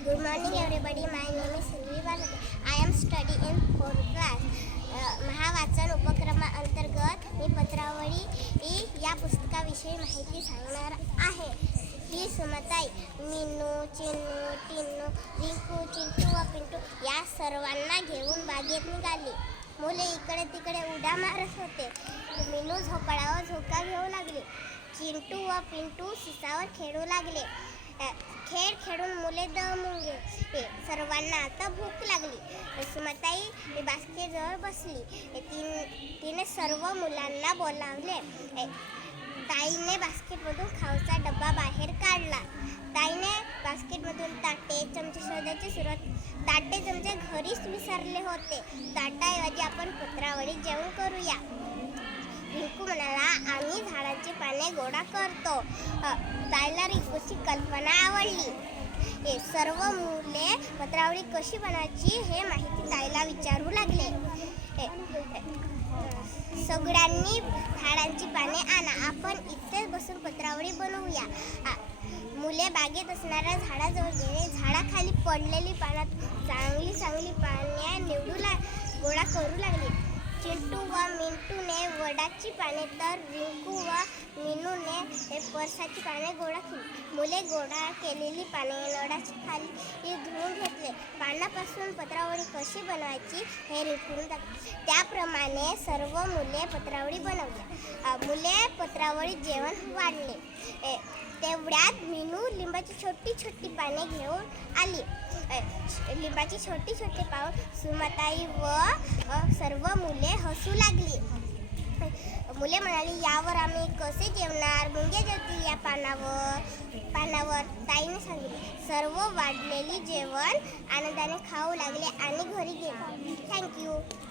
Good morning, everybody. My name is Silvi Balake. I am studying in fourth class. Uh, महावाचन उपक्रमाअंतर्गत मी पत्रावळी या पुस्तकाविषयी माहिती सांगणार आहे ही सुमताई मिनू चिन्नू टिन्नू रिंकू चिंटू व पिंटू या सर्वांना घेऊन बागेत निघाली मुले इकडे तिकडे उड्या मारत होते मिनू झोपाळावर झोका घेऊ लागली चिंटू व पिंटू शिसावर खेळू लागले खेळ खेळून मुले दमून सर्वांना आता भूक लागली. सुमताई बास्केटजवळ बसली. ए, तीन तिने सर्व मुलांना बोलावले. ताईने बास्केटमधून खाऊचा डब्बा बाहेर काढला. ताईने बास्केटमधून ताटे चमचे शोधायची सुरुवात ताटे चमचे घरीच विसरले होते. ताटाऐवजी आपण पत्रावळी जेवण करूया. रिंकू म्हणाला आम्ही झाडाची पाने गोळा करतो. ताईला रिंकूची कल्पना आवडली. हे सर्व मुले पत्रावळी कशी बनायची हे माहिती ताईला विचारू लागले. हे, सगळ्यांनी झाडांची पाने आणा. आपण इथेच बसून पत्रावळी बनवूया. आ, मुले बागेत असणाऱ्या झाडाजवळ गेले. झाडाखाली पडलेली पानात चांगली चांगली पाने निवडू ला गोळा करू लागले. चिंटू व मिंटूने वडाची पाने तर रिंकू व मिनूने हे परसाची पाने गोळा केली. मुले गोळा केलेली पाने वडाची खाली धुवून घेतले. पानापासून पत्रावळी कशी बनवायची हे रिंकून दाखवले त्याप्रमाणे सर्व मुले पत्रावळी बनवल्या. मुले पत्रावळी जेवण वाढले. तेवढ्यात मिनू लिंबाची छोटी छोटी पाने घेऊन आली. लिंबाची छोटी छोटी पाऊल सुमताई व सर्व हसू लागली. मुले म्हणाली यावर आम्ही कसे जेवणार? मुंग्या जातील या पानावर. पानावर ताईने सांगितले सर्व वाढलेली जेवण आनंदाने खाऊ लागले आणि घरी गेले.